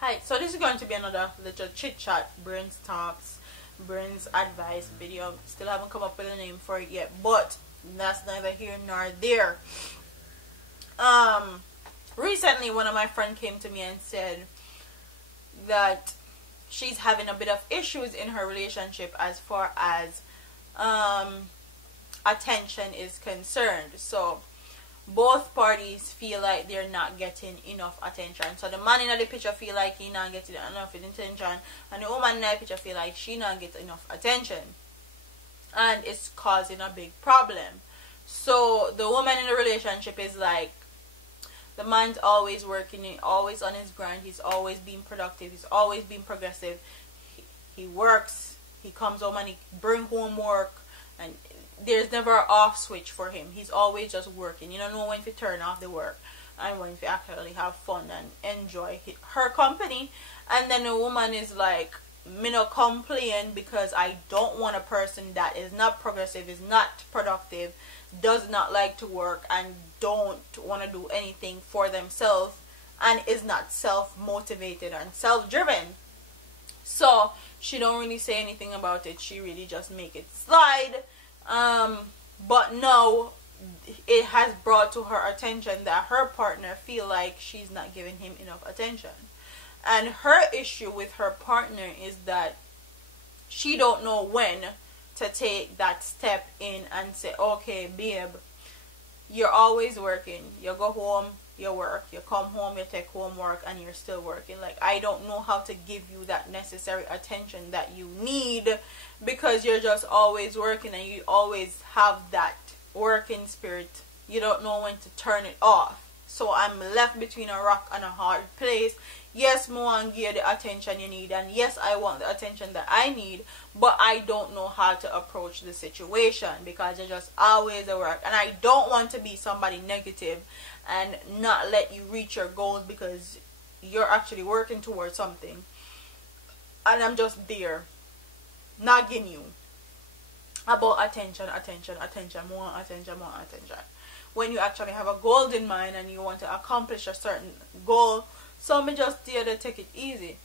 Hi, so this is going to be another little chit chat, brains talks, brains advice video. Still haven't come up with a name for it yet, but that's neither here nor there. Recently one of my friends came to me and said that she's having a bit of issues in her relationship as far as attention is concerned. So both parties feel like they're not getting enough attention. So the man in the picture feel like he not getting enough attention, and the woman in the picture feel like she not getting enough attention, and it's causing a big problem. So the woman in the relationship is like, the man's always working, he's always on his grind, he's always being productive, he's always being progressive. He works, he comes home and he bring home work, and there's never an off switch for him. He's always just working. You don't know when to turn off the work and when to actually have fun and enjoy her company. And then the woman is like, me no complain because I don't want a person that is not progressive, is not productive, does not like to work, and don't want to do anything for themselves, and is not self-motivated and self-driven. So she don't really say anything about it. She really just make it slide. But no, it has brought to her attention that her partner feel like she's not giving him enough attention. And her issue with her partner is that she don't know when to take that step in and say, okay, babe, you're always working. You go home, you work. You come home, you take homework, and you're still working. Like, I don't know how to give you that necessary attention that you need, because you're just always working and you always have that working spirit. You don't know when to turn it off. So I'm left between a rock and a hard place. Yes, I want to give you the attention you need, and yes, I want the attention that I need, but I don't know how to approach the situation because you're just always at work, and I don't want to be somebody negative and not let you reach your goals because you're actually working towards something, and I'm just there nagging you about attention, more attention. When you actually have a goal in mind and you want to accomplish a certain goal, so me just there to take it easy.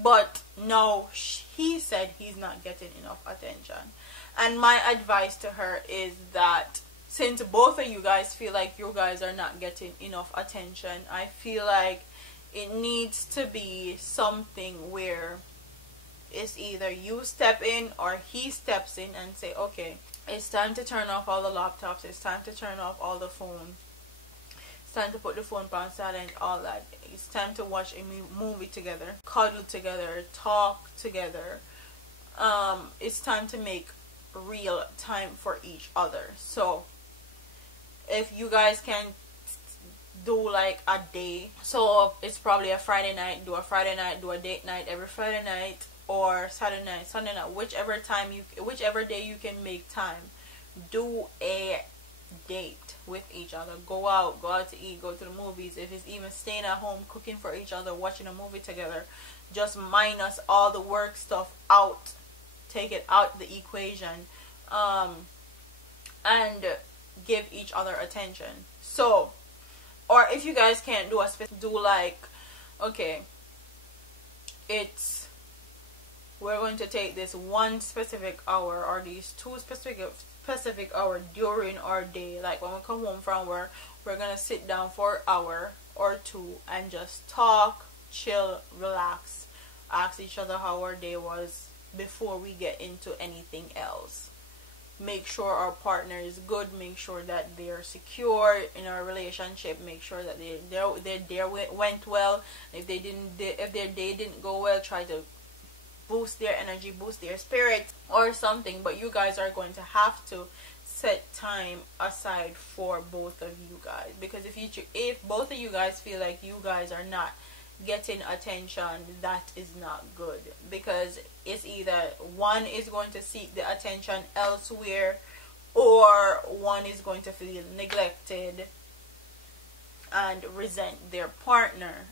But no, he said he's not getting enough attention. And my advice to her is that since both of you guys feel like you guys are not getting enough attention, I feel like it needs to be something where it's either you step in or he steps in and say, okay, it's time to turn off all the laptops, it's time to turn off all the phone, it's time to put the phone on silent, all that. It's time to watch a movie together, cuddle together, talk together. It's time to make real time for each other. So if you guys can do like a day, so it's probably a Friday night, do a date night every Friday night, or Saturday night, Sunday night, whichever day you can make time, do a date with each other. Go out to eat, go to the movies. If it's even staying at home, cooking for each other, watching a movie together, just minus all the work stuff out, take it out the equation, and give each other attention. So, or if you guys can't do like, okay, we're going to take this one specific hour or these two specific hour during our day. Like when we come home from work, we're gonna sit down for an hour or two and just talk, chill, relax, ask each other how our day was before we get into anything else. Make sure our partner is good, make sure that they are secure in our relationship, make sure that their day went well. If their day didn't go well, try to boost their energy, boost their spirit or something. But you guys are going to have to set time aside for both of you guys, because if both of you guys feel like you guys are not getting attention, that is not good, because it's either one is going to seek the attention elsewhere or one is going to feel neglected and resent their partner.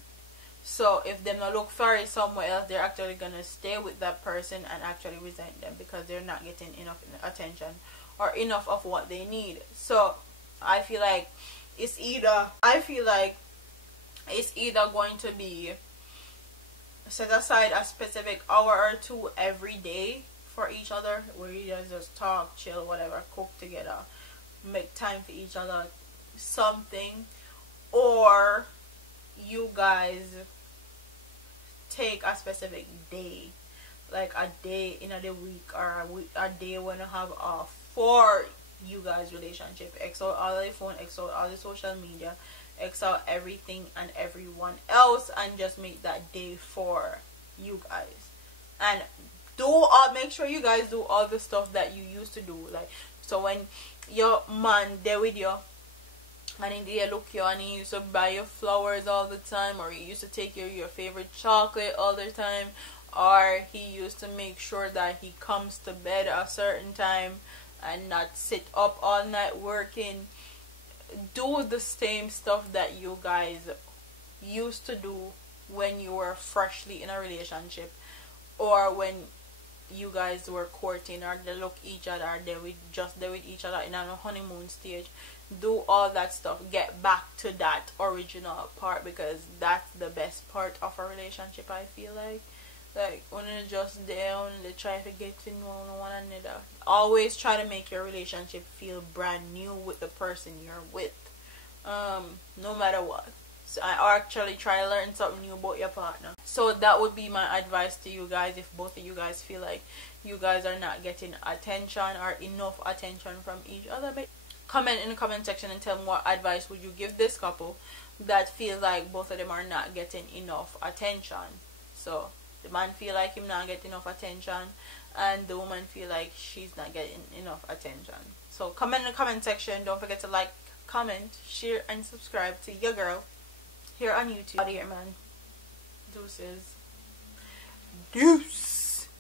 So if them not look for it somewhere else, they're actually going to stay with that person and actually resent them because they're not getting enough attention or enough of what they need. So I feel like it's either going to be set aside a specific hour or two every day for each other, where you guys just talk, chill, whatever, cook together, make time for each other, something. Or you guys take a specific day, like a day in the week, or a day when you have off for you guys relationship. X out all the phone, X out all the social media, X out everything and everyone else, and just make that day for you guys. And make sure you guys do all the stuff that you used to do. Like, so when your man there with you and he look you and he used to buy you flowers all the time, or he used to take you your favorite chocolate all the time, or he used to make sure that he comes to bed at a certain time and not sit up all night working. Do the same stuff that you guys used to do when you were freshly in a relationship, or when you guys were courting, or they look each other, or they with each other in a honeymoon stage. Do all that stuff. Get back to that original part, because that's the best part of a relationship, I feel like when you're just there and they try to get to know one another. Always try to make your relationship feel brand new with the person you're with, no matter what. So I actually try to learn something new about your partner. So that would be my advice to you guys. If both of you guys feel like you guys are not getting attention or enough attention from each other, comment in the comment section and tell me what advice would you give this couple that feels like both of them are not getting enough attention. So the man feel like him not getting enough attention, and the woman feel like she's not getting enough attention. So comment in the comment section. Don't forget to like, comment, share, and subscribe to your girl here on YouTube. Out of here, man. Deuces. Deuce.